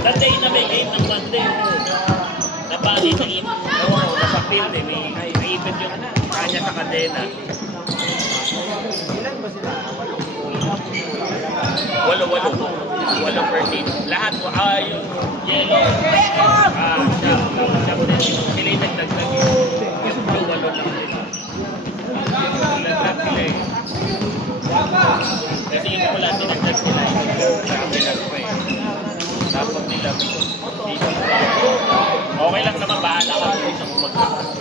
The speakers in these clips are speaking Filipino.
That day na may game ng Monday, nabali na sa field eh, may naipit yung kanya sa kadena. Ilan ba sila? Walo per team. Lahat yung yellow. Siya po din. Sila yung nagdagdag yung blue, walo lang nila. Nagdagdag sila eh. Kasi yung pula, tinagdag sila yung kabilang ko eh. Tapos nila, okay lang naman, bahala ka po isang magkakaroon.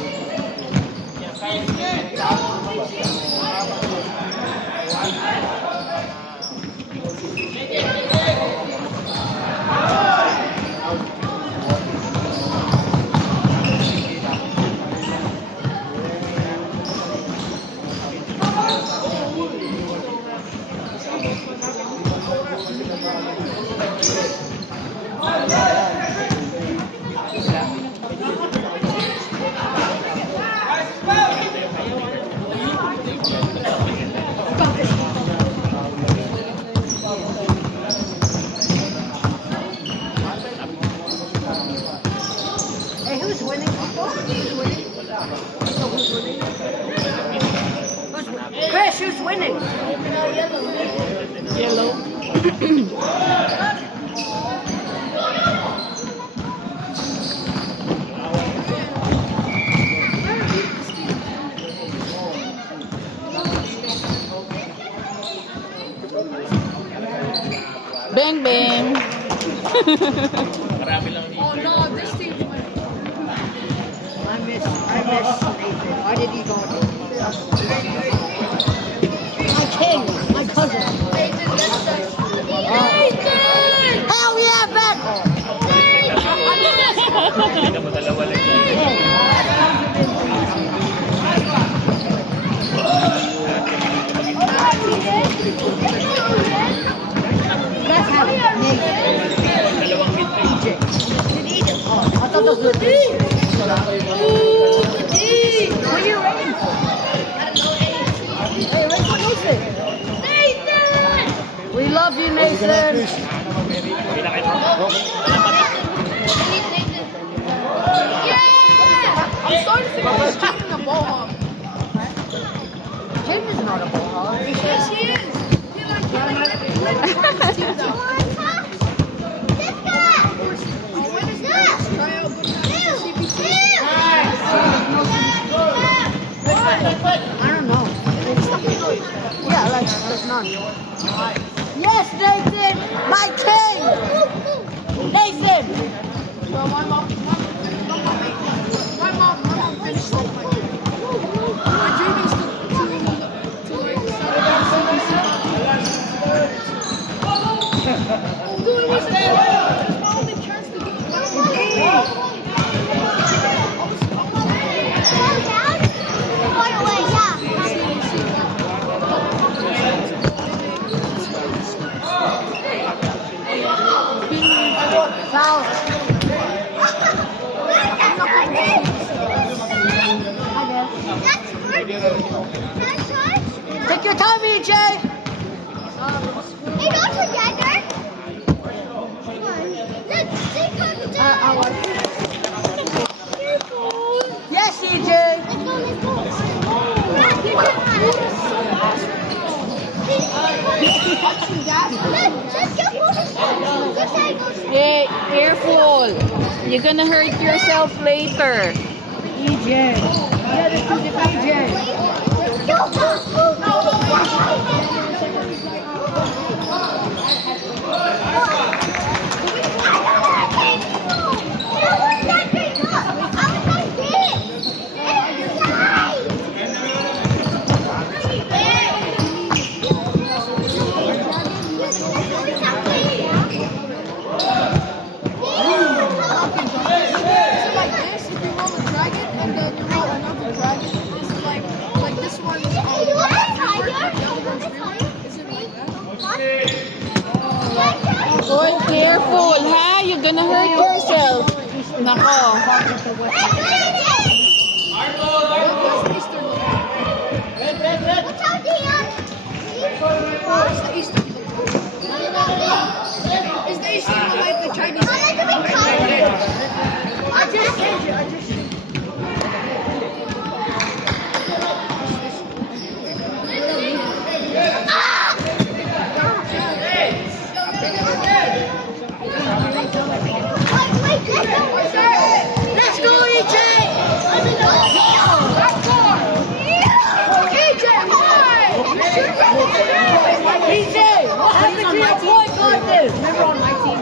Chris, who's winning? Yellow. Bang bang. Marami lang dito. Oh no, this team. I miss Nathan. Why did he go? My king, my cousin. Nathan, hell yeah, Ben! Hindi mo dalawa lang. Dalawang midfield. I thought those were What are you ready for? Hey, where's Nathan? Nathan! We love you, Nathan. Yeah! I'm starting to think he's keeping the ball hog. Jim is not a ball hog. Yes, he is. He like his team down. I don't know. Yeah, like there's none. Yes, Nathan, my king. Nathan. Well, my mom finished like my dream is to my only chance to get Foul. Take your time, EJ. Hey, don't forget her. Let's take her to Yes, EJ. Let's go. Hey, careful. You're gonna hurt yourself later. EJ. Yeah, this is EJ. Boy, careful, ha? You're gonna hurt yourself. Nako. What's out there? PJ, what happened to your point guard then? Remember on my team?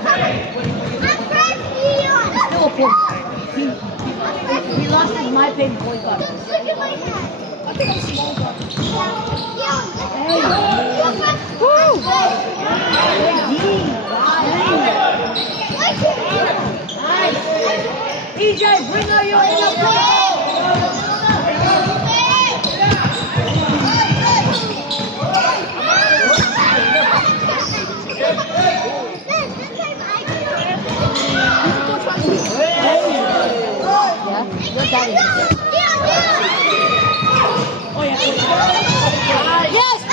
I'm friends with Leon. Still a point guard. He lost his my paid point guard. Look at my hat. Look at my small guard. Leon, Hey. Woo! PJ, bring out your play. Yes,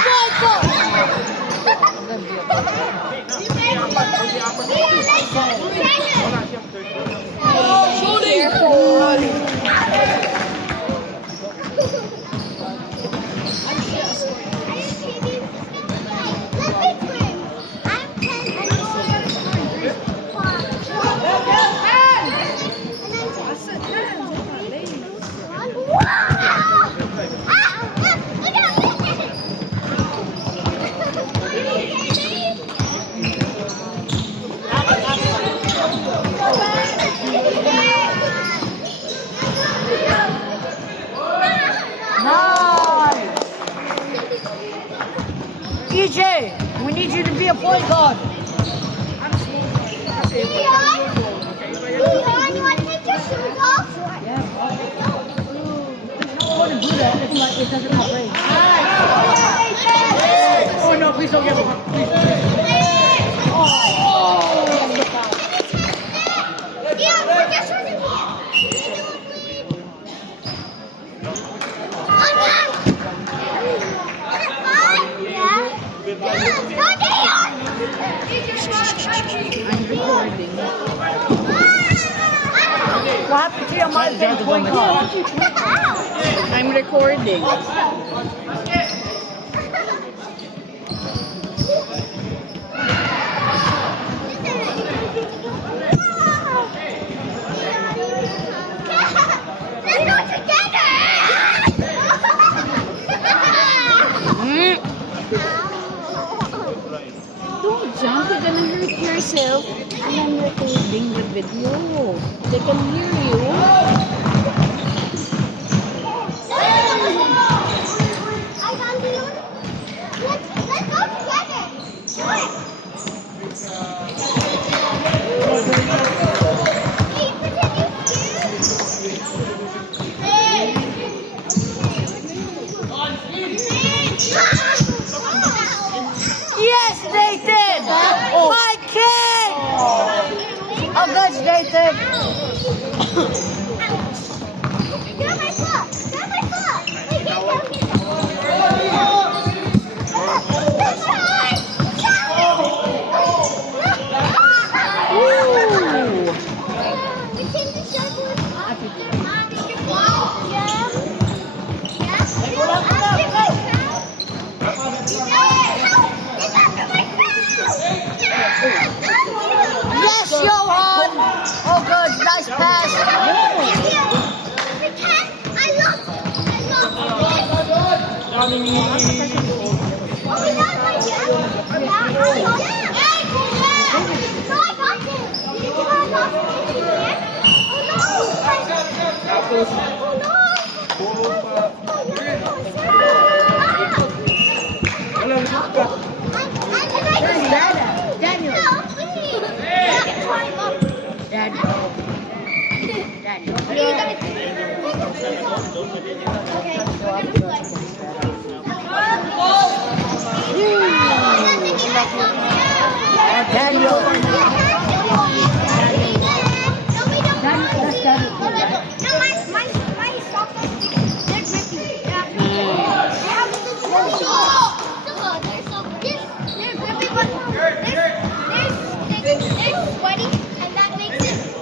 PJ, we need you to be a point guard. Leon, you want to take your shoes off? Yeah. I want to do that. It's like it doesn't have rain. Oh no, please don't get one. Please. Leon, put your shoes in here. What happened to your my paid point guard? I'm recording. Let's go together! Don't jump, you're gonna hurt yourself. And I'm recording the video. They can hear you. Let's go together! Do it! Hey, pretend Yes, Nathan! My kid! Oh, good, Nathan. Grab my foot! Grab my foot! Wait, get down here! Good shot! Pretend to show good. Yes, Johan! Oh, good, nice pass. Pretend I lost it. Oh, we got my jam. I lost it. Hey, no, I got it. Did you know I lost it in the air? Where's Dad at? Daniel. Daniel. Daniel. They're sweaty, and that makes it.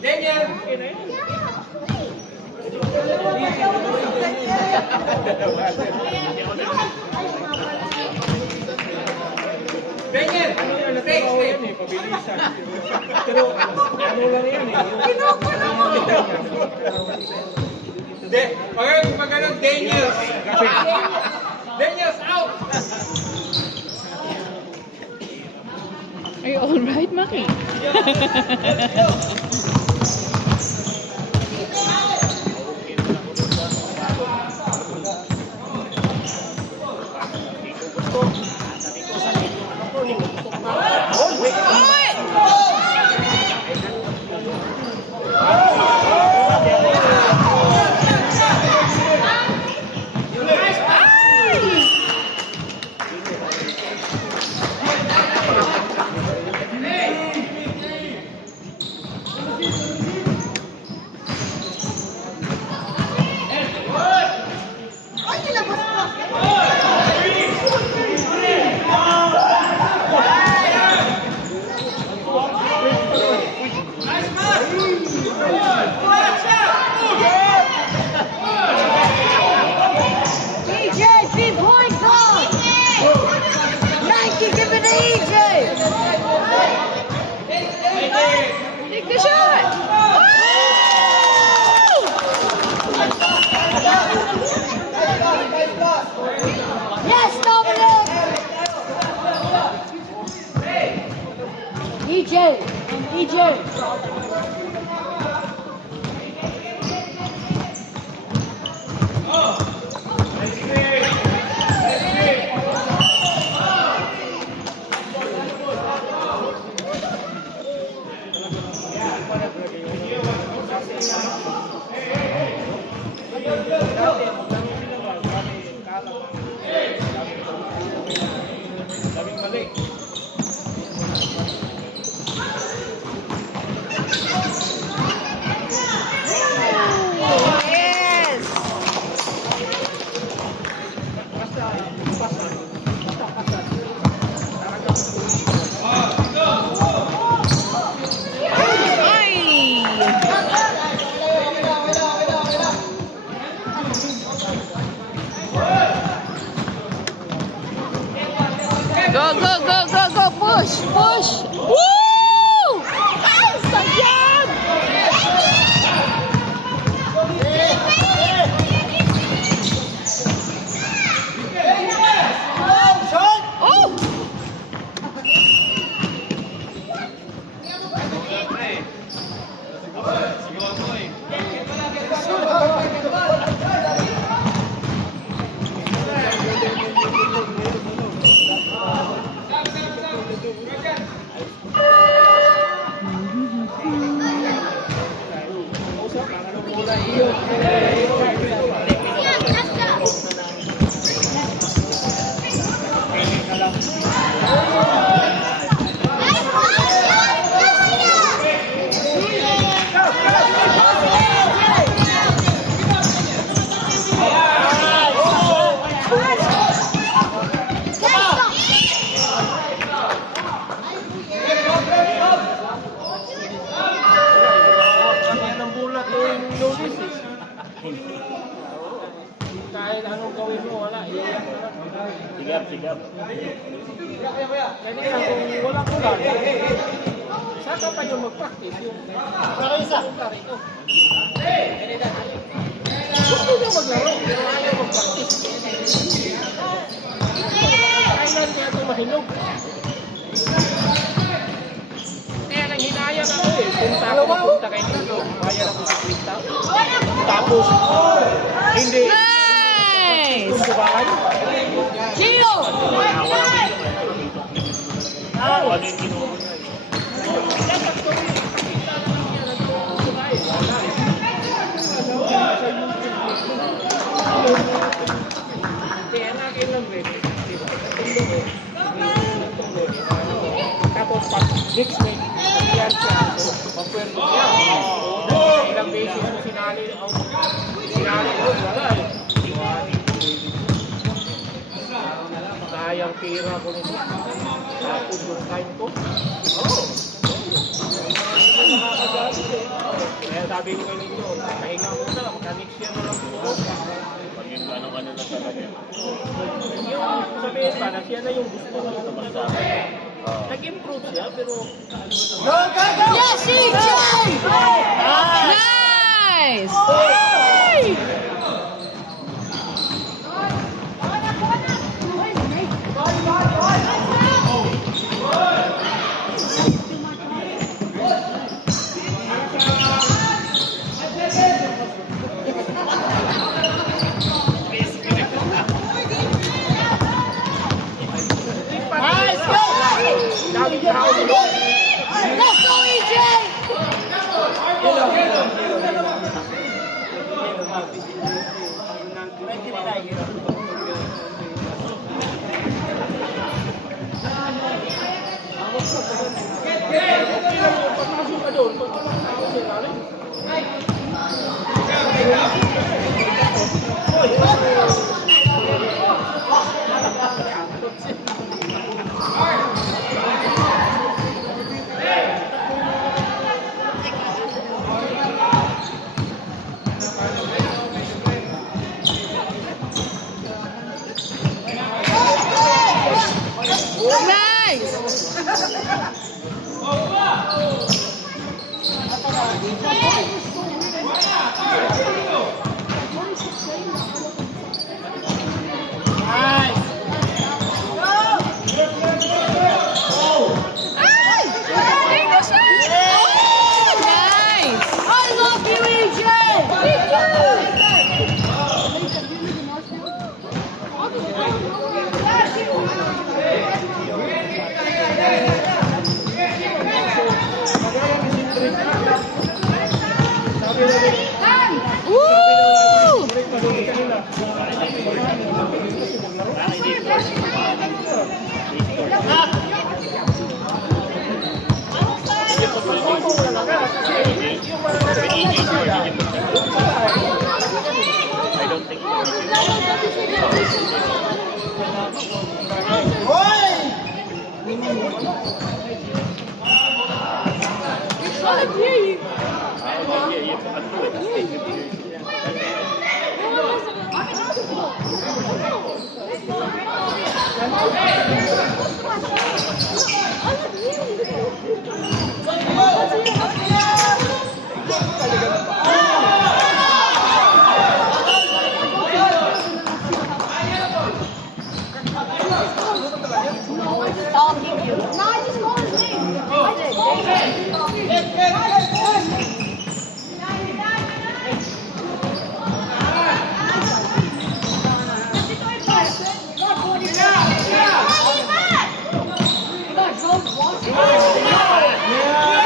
Daniel! Daniel! Pero ano lang yan eh. Pag ano, Daniel! Daniel's out! Are you alright, Maki? EJ, 3-point goal! Nike, give it to EJ! Take the shot! Yes, Dominic! EJ! Go, go, go, go, go, push, push. Woo! Ay, sayang! Oh! Kahit anong gawin mo, wala. Sigap, sigap. Kaya kung walang ulan, saka pa yung mag-practice yung lugar ito. Gusto niya maglaro, pero ayaw mag-practice. Kailan kaya ito mahinog? Kaya nang hinayang ako eh. Punta ako magpunta kayo dito. Bayar ako sa kwenta. Tapos, hindi. Nice! Kumbakan. Gio! Ano yung kinuha niya? Kaya nakin lang rin. Tapos pag next week, nangyari siya, pagpwerdo niya. Ilang beses mo sinali doon, wala eh. Sayang pira ko nito. Tapos yung time ko. Kaya sabi ko kayo ninyo, pahinga muna, magka-next year na lang po. Pag yung ano-ano na talaga. Yung sabihin pa na siya na yung gusto ko. Nag-improve siya, pero Yes, CJ! Nice! Nice, go! dami tao. Let's go, EJ! Pagpasok ka doon, pagpasok ka doon, ilalim. Nice! Ay! Take the shot! Oh, nice! I love you, EJ! Woo! I don't think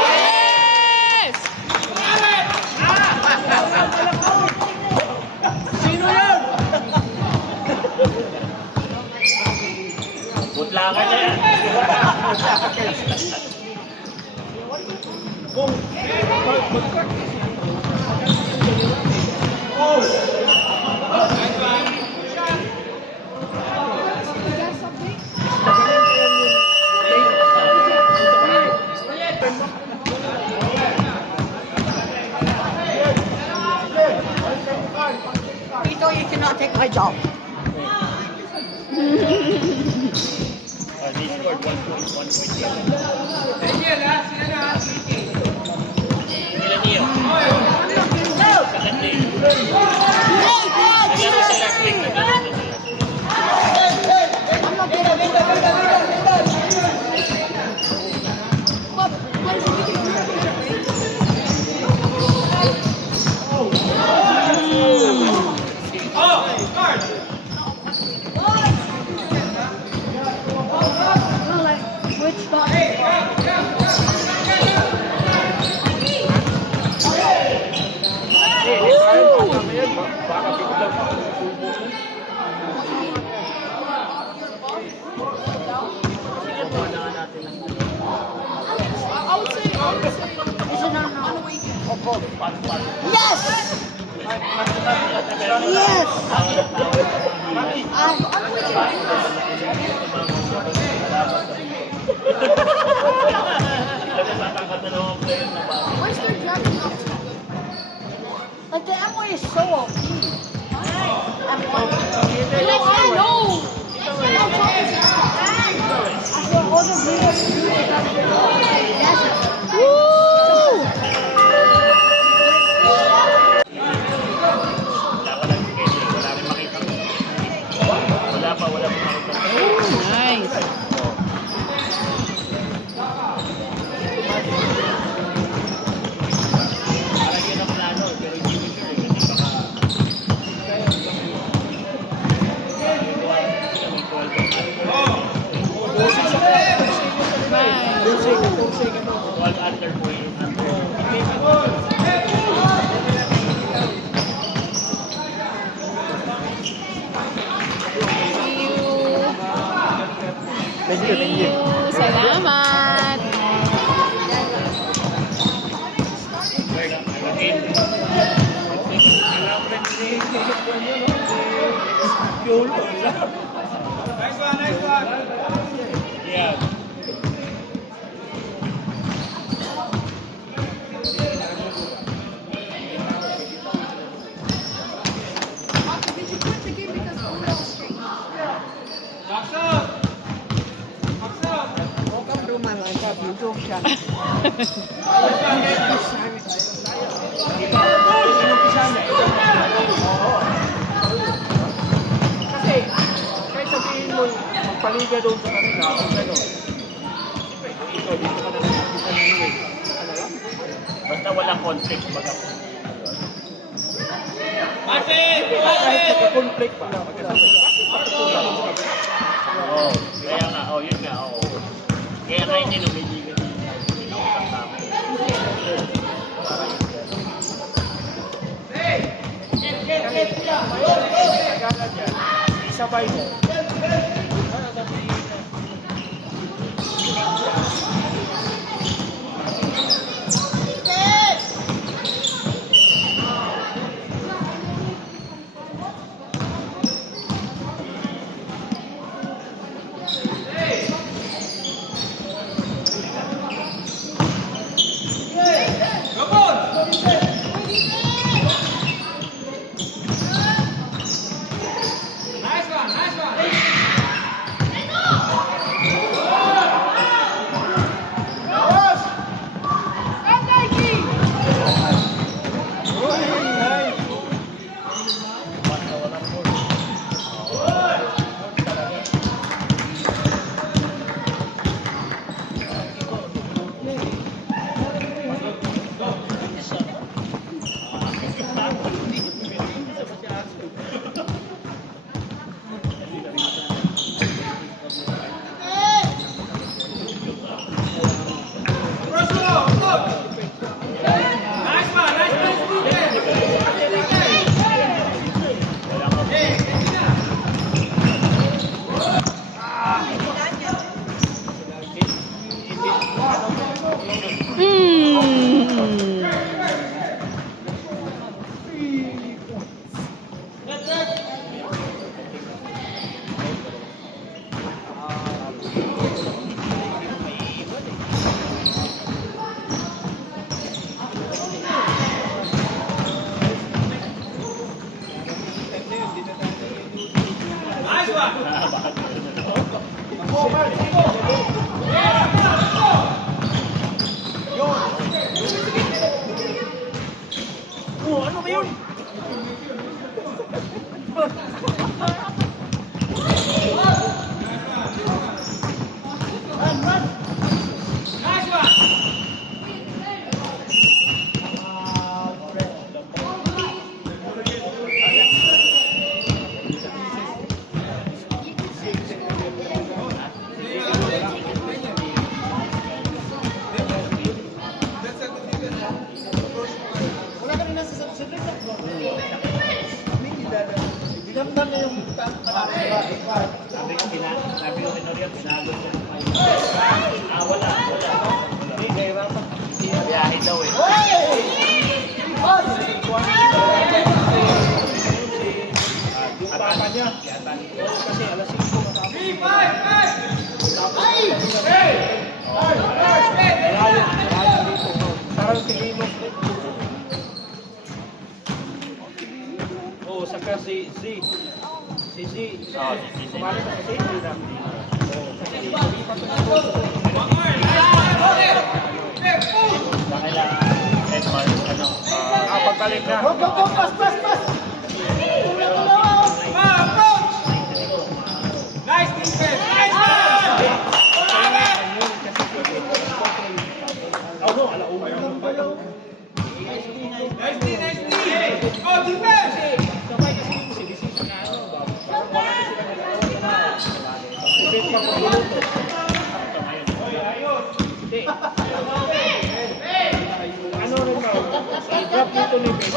Yes! Butlakan na yan. Tito, you cannot take my job. They scored 1.7. Daniel, ha? Sila na, ha? Ilan niyo? Second day. Naglaro sa last week. Naglaro sa Yes! Yes! Nagkakadalawang player na ba? Where's their dragon up to? Like the ammo is so OP. After all the videos you do, Dapat ang schedule. Wala rin makita. Wala pa makita. Nice. Parang yun ang plano, pero hindi ko sure. Hindi pa ka. Wall under po yun. See you. Salamat. Nice one, nice one. Yeah. did you quit the game because of the streak? Box up. Box up. Welcome to my life, you joke shot. Kasi, kahit sabihin mo, magpaliga doon sa kanila, kung gano'n. Ikaw, dito ka na nangyay. Ano lang? Basta walang conflict. Baga. Martin! Kahit nagka-conflict pa. Oo. Kaya nga, yun nga, Kaya nga hindi lumiligan. Tagalan yan. Isabay mo. Nice one, nice one. Nice one. Ano ba yun? Nice one. Wala ka rin nasa subject na bro. Sabi ko Tenorio, pinalo ko. Wala. Biyahe daw eh. Yung papa niya. Kasi alas 5 3, 5, 5. Malayo. Oo, saka si Z. Si Z. Oo, si Z. Kumali sa si Z na. Oo, kasi lumipat na Sa kailangan Edmar, ano, pagbalik na. Nice defense! Nice one! Nice D, nice D! Go defense! Sabay kasi yung si decision na ano. Depende pa kung luluto. Hindi. Ano rin ba? I-drop dito ni Ben.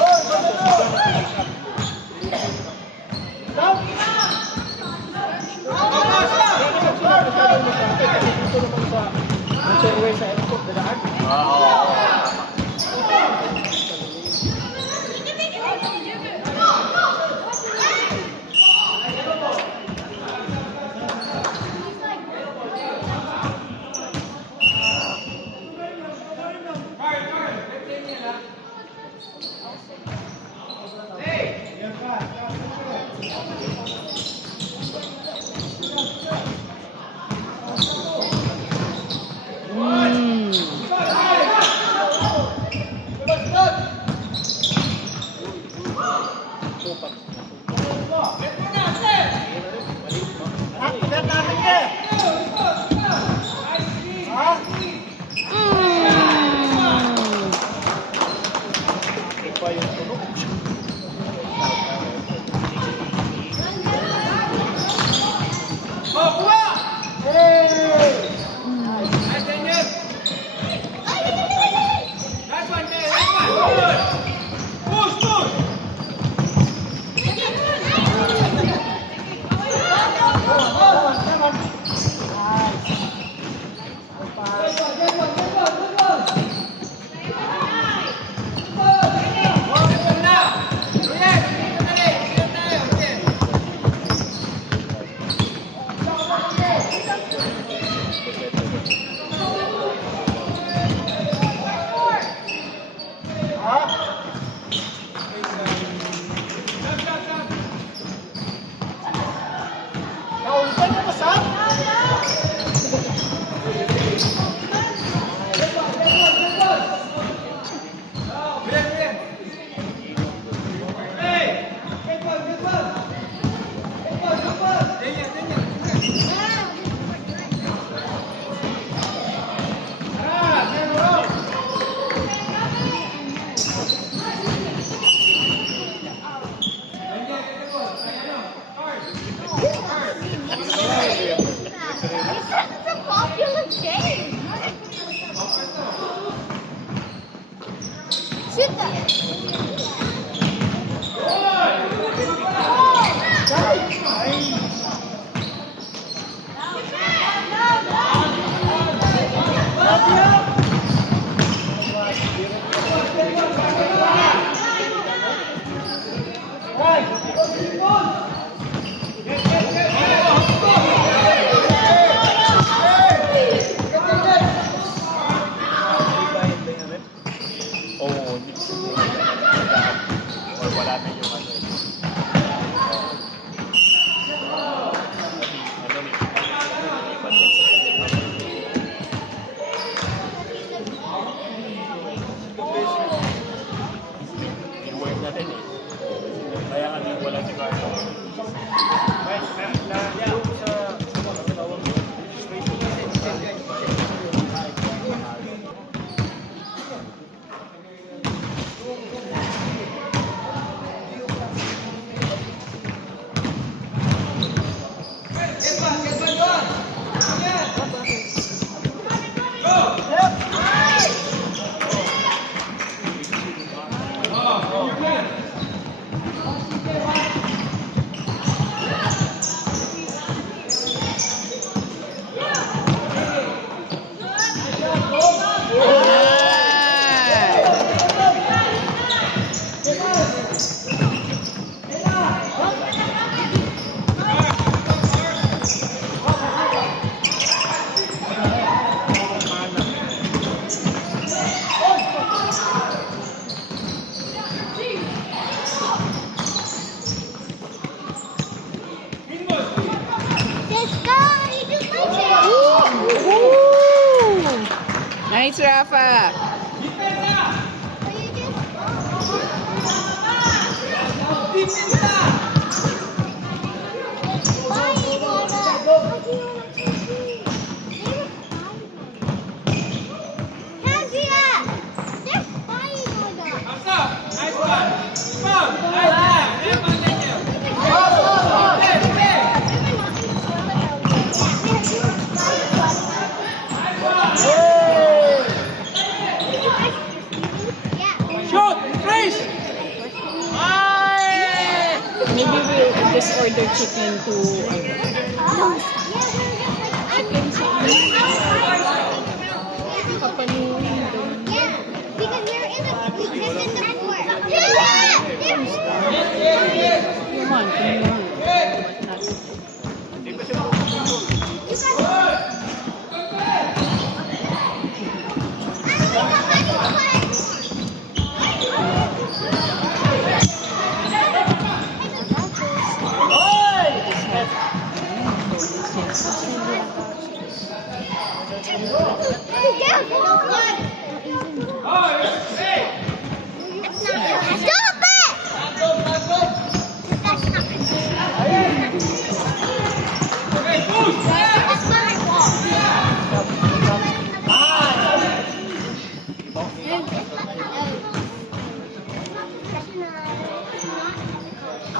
Tapos isa na pick up. Kasi dito naman sa motorway sa airport, dadaan. Iba yung tunog. Oh, kuha! Nice, Daniel! Nice one, Jay! Nice one! Good! Push, push! It's a popular game. Shoot that. Oo, wala na yung ano. In-work na rin eh. Kaya nga din wala si Carlo. Nice, Rafa. Maybe we'll just order chicken to papanuin. Because we're in the floor. Come on, come on.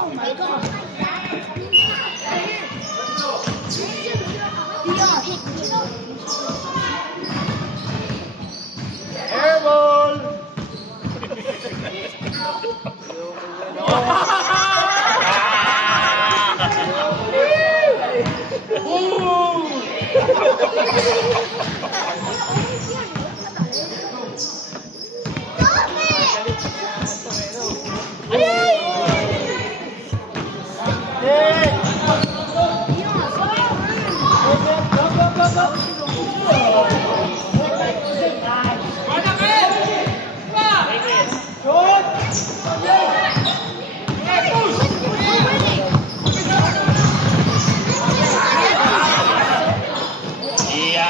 Oh my god.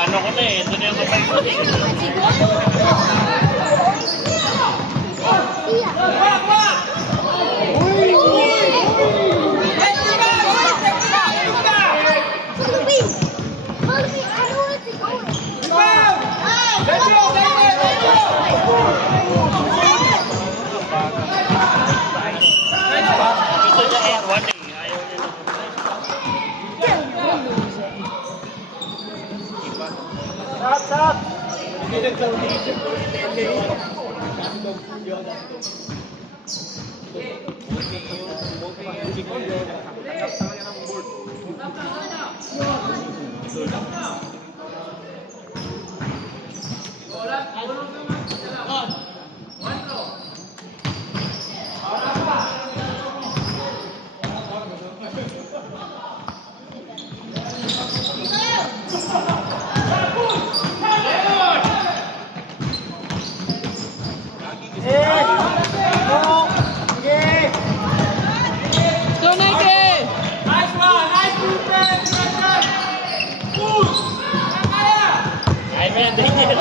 Ano ko na eh, ito na yung kapag ko eh. Ito niya N1 eh, ayaw niya na. Go, Nike! Nice one! Nice movement! Push! Ay, man, Daniel.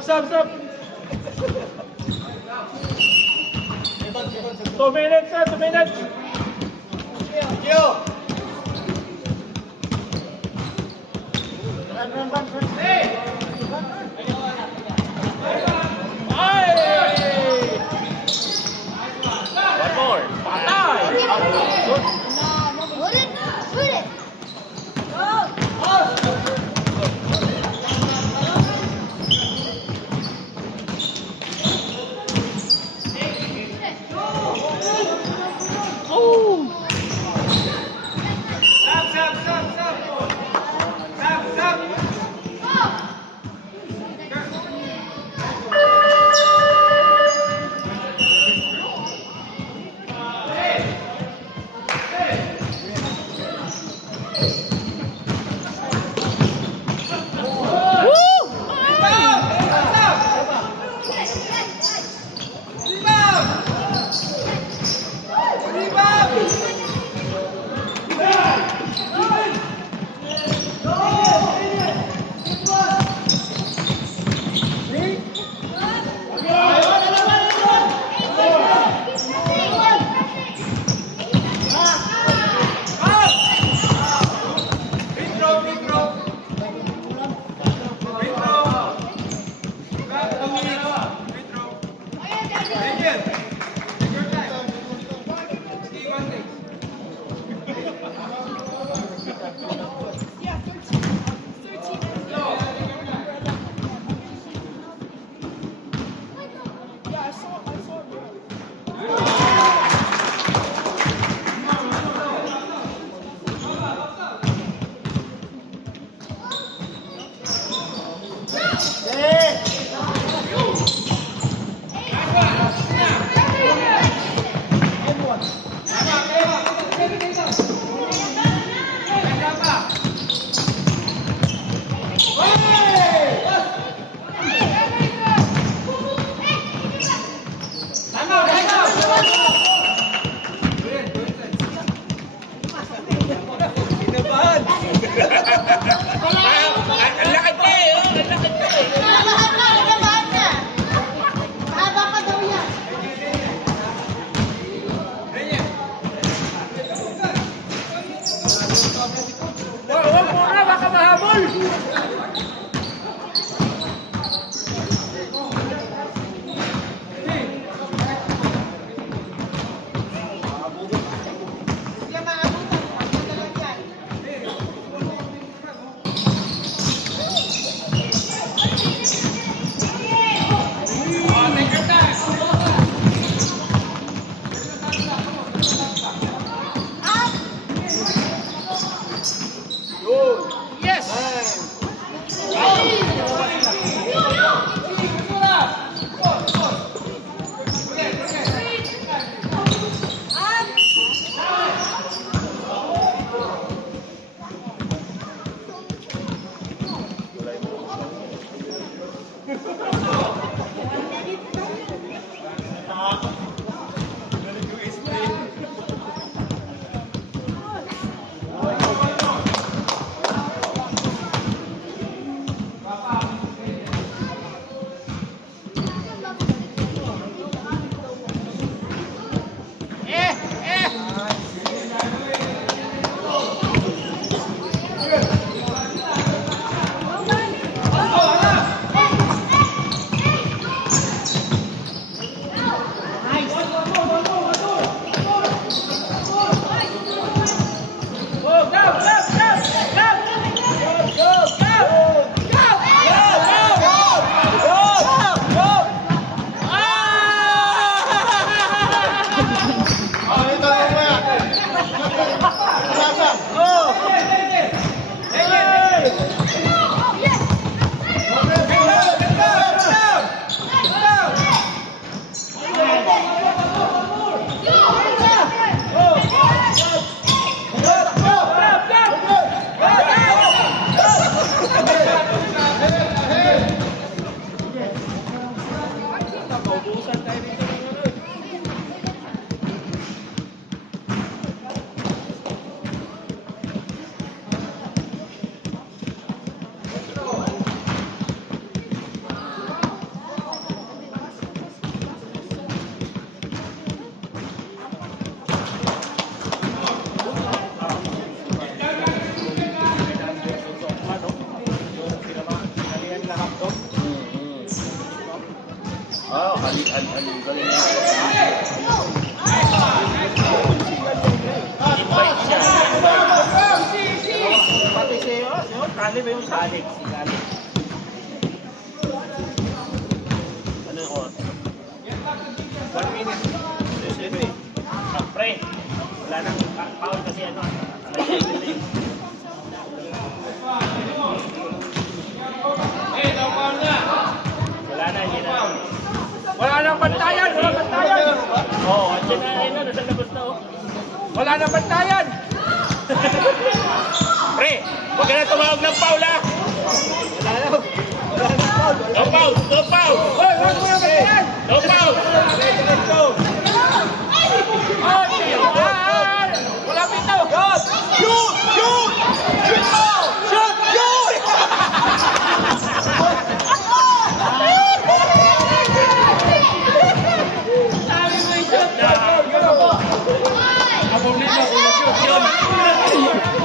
Stop. 2 minutes na, 2 minutes. Ay! One more. Patay! Good. Hold it. Shoot it. Oh! Stop. Oo, galing na. Invite siya. Pati siya, Kali ba yung Alex? Si Alex. Ano yung oras? 1 minute. Pre, wala nang foul kasi ano. Wala na, hindi na. Wala nang bantayan! Wala bantayan! Oo, andyan na, ayun na, nasa labas na oh. Wala nang bantayan! Pre, huwag ka na tumawag ng foul ah! Wala nang foul! No foul! No foul! Hoy! Wala mo nang bantayan! No foul! Let's go! Wala pito! Shoot! Shoot! Shoot mo! Shoot! Shoot! Abulin mo, shoot yun!